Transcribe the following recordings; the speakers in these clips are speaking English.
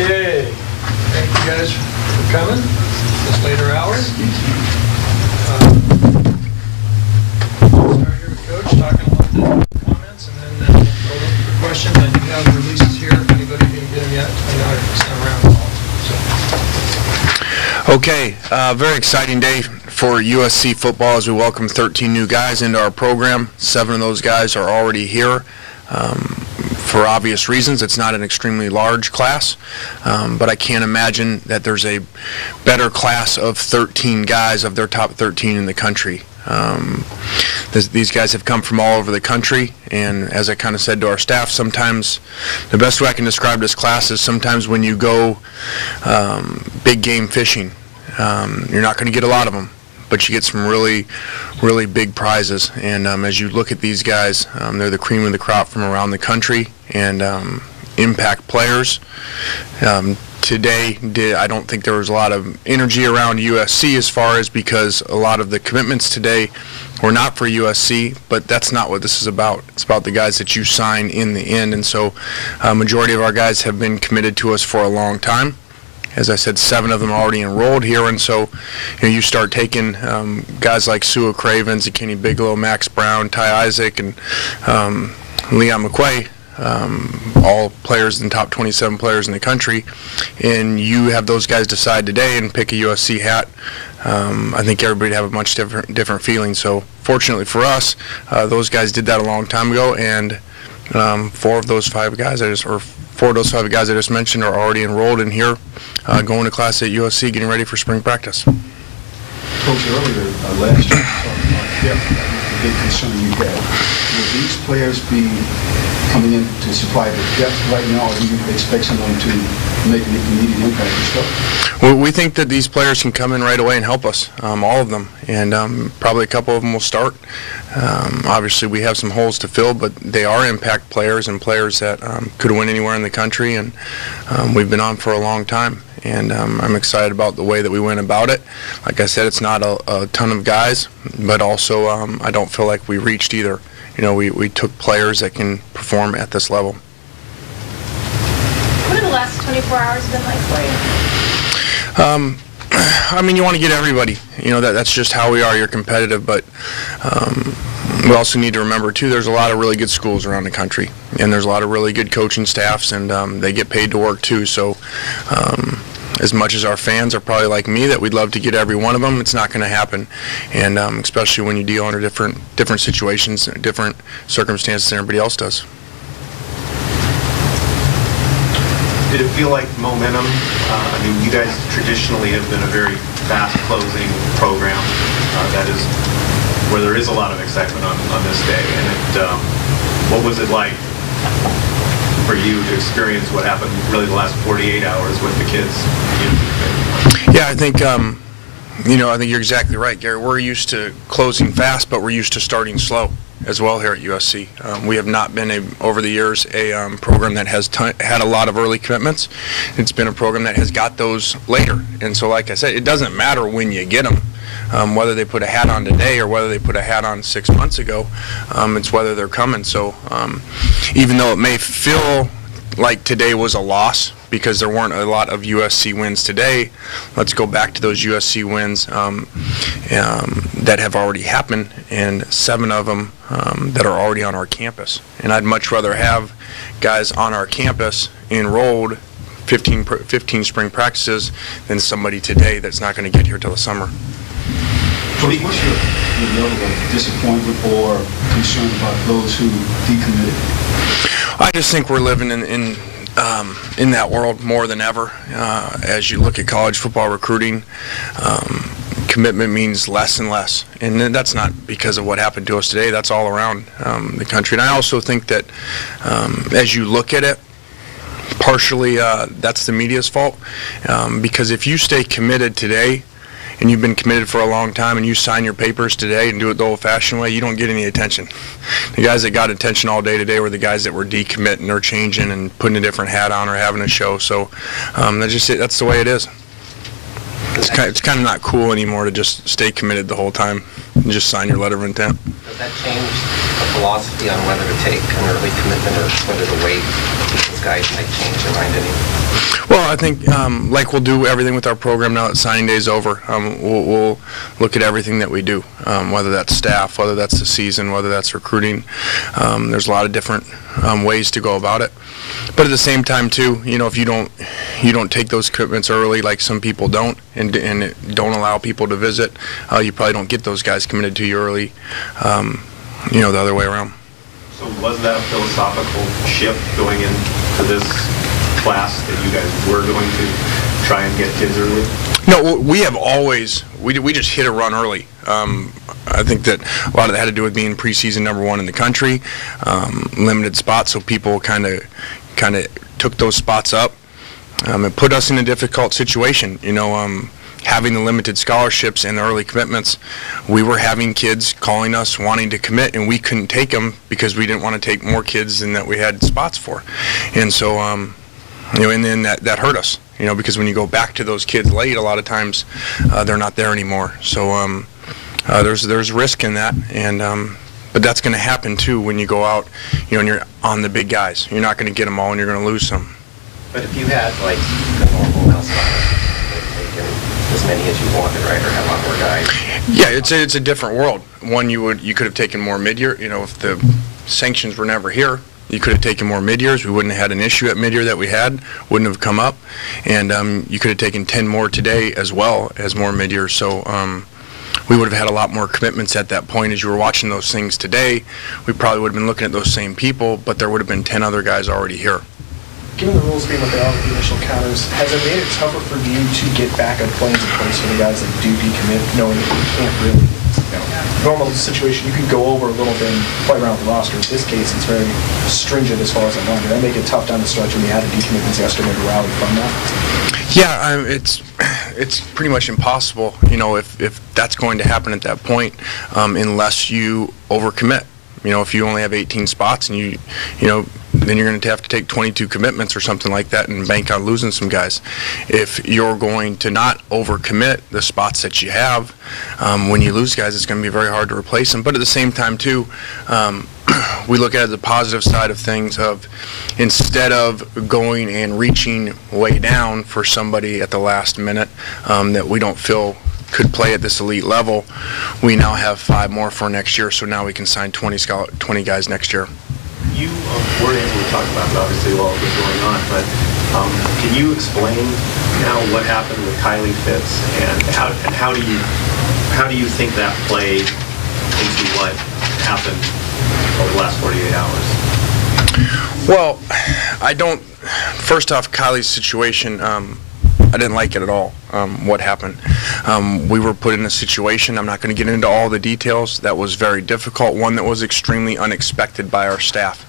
Okay, thank you guys for coming this later hour. Start here with Coach, talking about the comments, and then we'll go for questions. I do have the releases here if anybody didn't get them yet. I know I sent around. Okay, very exciting day for USC football as we welcome 13 new guys into our program. 7 of those guys are already here. For obvious reasons, it's not an extremely large class, but I can't imagine that there's a better class of 13 guys of their top 13 in the country. These guys have come from all over the country, and as I kind of said to our staff, sometimes the best way I can describe this class is sometimes when you go big game fishing, you're not going to get a lot of them, but you get some really big prizes. And as you look at these guys, they're the cream of the crop from around the country and impact players. Today, I don't think there was a lot of energy around USC as far as because a lot of the commitments today were not for USC, but that's not what this is about. It's about the guys that you sign in the end. And so majority of our guys have been committed to us for a long time. As I said, 7 of them are already enrolled here, and so you start taking guys like Sua Cravens, Kenny Bigelow, Max Brown, Ty Isaac, and Leon McQuay, all players in the top 27 players in the country, and you have those guys decide today and pick a USC hat. I think everybody would have a much different feeling. So fortunately for us, those guys did that a long time ago, and 4 of those 5 guys I just mentioned are already enrolled in here, going to class at USC, getting ready for spring practice. Coach, earlier last year, depth, the big concern you had. Will these players be coming in to supply the depth right now, or do you expect someone to make an immediate impact and stuff? Well, we think that these players can come in right away and help us, all of them, and probably a couple of them will start. Obviously, we have some holes to fill, but they are impact players and players that could win anywhere in the country, and we've been on for a long time. And I'm excited about the way that we went about it. Like I said, it's not a ton of guys, but also I don't feel like we reached either. You know, we took players that can perform at this level. What have the last 24 hours been like for you? I mean, you want to get everybody. You know, that's just how we are. You're competitive, but we also need to remember, too, there's a lot of really good schools around the country, and there's a lot of really good coaching staffs, and they get paid to work, too. So as much as our fans are probably like me that we'd love to get every one of them, it's not going to happen. And especially when you deal under different situations, different circumstances than everybody else does. Did it feel like momentum? I mean, you guys traditionally have been a very fast-closing program. That is where there is a lot of excitement on this day. And what was it like for you to experience what happened really the last 48 hours with the kids? Yeah, I think I think you're exactly right, Gary. We're used to closing fast, but we're used to starting slow as well here at USC. We have not been, over the years, a program that has had a lot of early commitments. It's been a program that has got those later. And so, like I said, it doesn't matter when you get them, whether they put a hat on today or whether they put a hat on 6 months ago. It's whether they're coming. So even though it may feel like today was a loss because there weren't a lot of USC wins today, let's go back to those USC wins that have already happened, and 7 of them that are already on our campus. And I'd much rather have guys on our campus enrolled 15 spring practices than somebody today that's not going to get here till the summer. What's your level of disappointment or concern about those who decommitted? I just think we're living in that world more than ever. As you look at college football recruiting, commitment means less and less. And that's not because of what happened to us today. That's all around the country. And I also think that as you look at it, partially that's the media's fault. Because if you stay committed today, and you've been committed for a long time, and you sign your papers today and do it the old-fashioned way, you don't get any attention. The guys that got attention all day today were the guys that were decommitting or changing and putting a different hat on or having a show. So that's the way it is. It's kind of not cool anymore to just stay committed the whole time and just sign your letter of intent. Does that change the philosophy on whether to take an early commitment or whether to wait? These guys might change their mind anyway. Well, I think like we'll do everything with our program now that signing day is over. We'll look at everything that we do, whether that's staff, whether that's the season, whether that's recruiting. There's a lot of different ways to go about it. But at the same time, too, you know, if you don't take those commitments early, like some people don't, and don't allow people to visit, you probably don't get those guys committed to you early. You know, the other way around. So was that a philosophical shift going into this class that you guys were going to try and get kids early? No, we have always, we just hit a run early. I think that a lot of that had to do with being preseason #1 in the country, limited spots, so people kind of took those spots up. It put us in a difficult situation, you know, having the limited scholarships and the early commitments. We were having kids calling us wanting to commit, and we couldn't take them because we didn't want to take more kids than that we had spots for. And so, you know, and then that hurt us, you know, because when you go back to those kids late, a lot of times they're not there anymore. So there's risk in that, and but that's going to happen too when you go out, you know, and you're on the big guys. You're not going to get them all, and you're going to lose some. But if you had like the normal house taken as many as you wanted, right, or had a lot more guys. Yeah, it's a different world. One, you could have taken more mid-year. You know, if the sanctions were never here, you could have taken more mid-years. We wouldn't have had an issue at mid-year that we had. Wouldn't have come up. And you could have taken 10 more today as well as more mid-years. So we would have had a lot more commitments at that point. As you were watching those things today, we probably would have been looking at those same people, but there would have been 10 other guys already here. Given the rules being what they are with the initial counters, has it made it tougher for you to get backup plans in place for the guys that do decommit, knowing that you can't really, you know, normal situation, you can go over a little bit and play around with the roster. In this case, it's very stringent as far as I'm wondering. That make it tough down the stretch when you had the decommitments yesterday to rally from that? Yeah, it's pretty much impossible, you know, if that's going to happen at that point, unless you overcommit. You know, if you only have 18 spots and you know, then you're going to have to take 22 commitments or something like that and bank on losing some guys. If you're going to not overcommit the spots that you have, when you lose guys, it's going to be very hard to replace them. But at the same time, too, we look at the positive side of things of instead of going and reaching way down for somebody at the last minute that we don't feel could play at this elite level, we now have 5 more for next year, so now we can sign 20 guys next year. You weren't able to talk about it, obviously, while it was going on, but can you explain now what happened with Kylie Fitz, and how do you think that played into what happened over the last 48 hours? Well, I don't. First off, Kylie's situation, I didn't like it at all, what happened. We were put in a situation, I'm not going to get into all the details, that was very difficult, one that was extremely unexpected by our staff.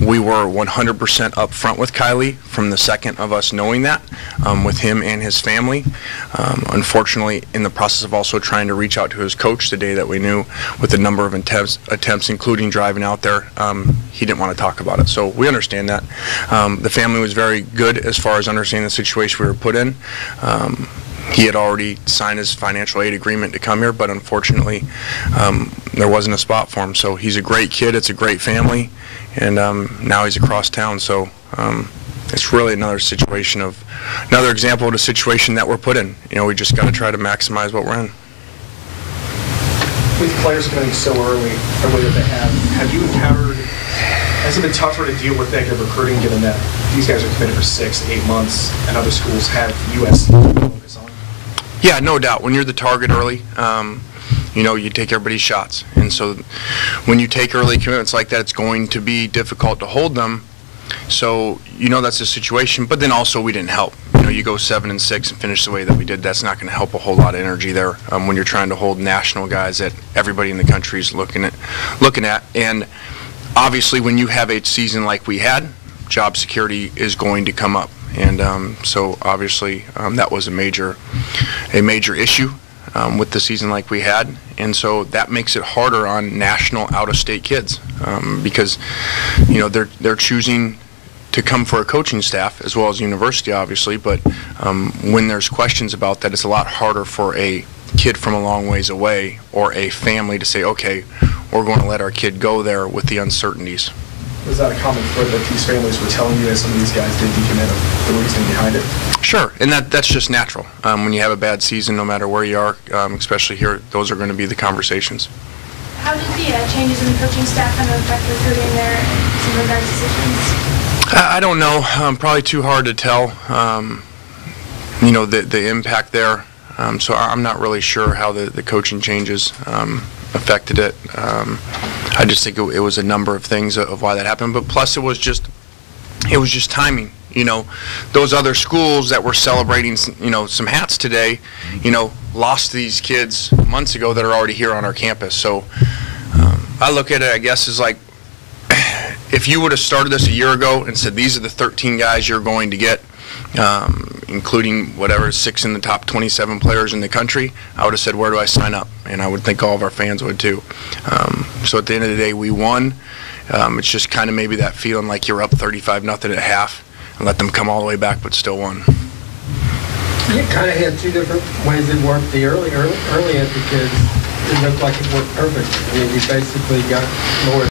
We were 100% upfront with Kylie from the second of us knowing that, with him and his family. Unfortunately, in the process of also trying to reach out to his coach the day that we knew, with a number of attempts, including driving out there, he didn't want to talk about it. So we understand that. The family was very good as far as understanding the situation we were put in. He had already signed his financial aid agreement to come here, but unfortunately there wasn't a spot for him. So he's a great kid, it's a great family, and now he's across town. So it's really another example of the situation that we're put in. You know, we just got to try to maximize what we're in. With players coming so early, the way that they have you encountered, has it been tougher to deal with negative recruiting given that these guys are committed for 6 to 8 months and other schools have USC to focus on? Yeah, no doubt. When you're the target early, you know, you take everybody's shots. And so when you take early commitments like that, it's going to be difficult to hold them. So, you know, that's the situation. But then also we didn't help. You know, you go 7-6 and finish the way that we did. That's not going to help a whole lot of energy there when you're trying to hold national guys that everybody in the country is looking at. And obviously, when you have a season like we had, job security is going to come up. And so obviously that was a major issue with the season like we had. And so that makes it harder on national out-of-state kids because, you know, they're choosing to come for a coaching staff as well as university, obviously. But when there's questions about that, it's a lot harder for a kid from a long ways away or a family to say, okay, we're going to let our kid go there with the uncertainties. Was that a common thread that these families were telling you as some of these guys did decommit, of the reasoning behind it? Sure, and that's just natural. When you have a bad season, no matter where you are, especially here, those are going to be the conversations. How did the changes in the coaching staff kind of affect recruiting there and some of the guys' decisions? I don't know. Probably too hard to tell. The impact there. So I'm not really sure how the coaching changes affected it. I just think it was a number of things of why that happened. But plus, it was just timing. Those other schools that were celebrating, some hats today, lost these kids months ago that are already here on our campus. So I look at it, I guess, as like, if you would have started this a year ago and said, these are the 13 guys you're going to get, including whatever, 6 in the top 27 players in the country, I would have said, where do I sign up? And I would think all of our fans would too. So at the end of the day, we won. It's just kind of maybe that feeling like you're up 35-0 at half and let them come all the way back but still won. You kind of had two different ways it worked. The early at the kids, it looked like it worked perfect. I mean, you basically got more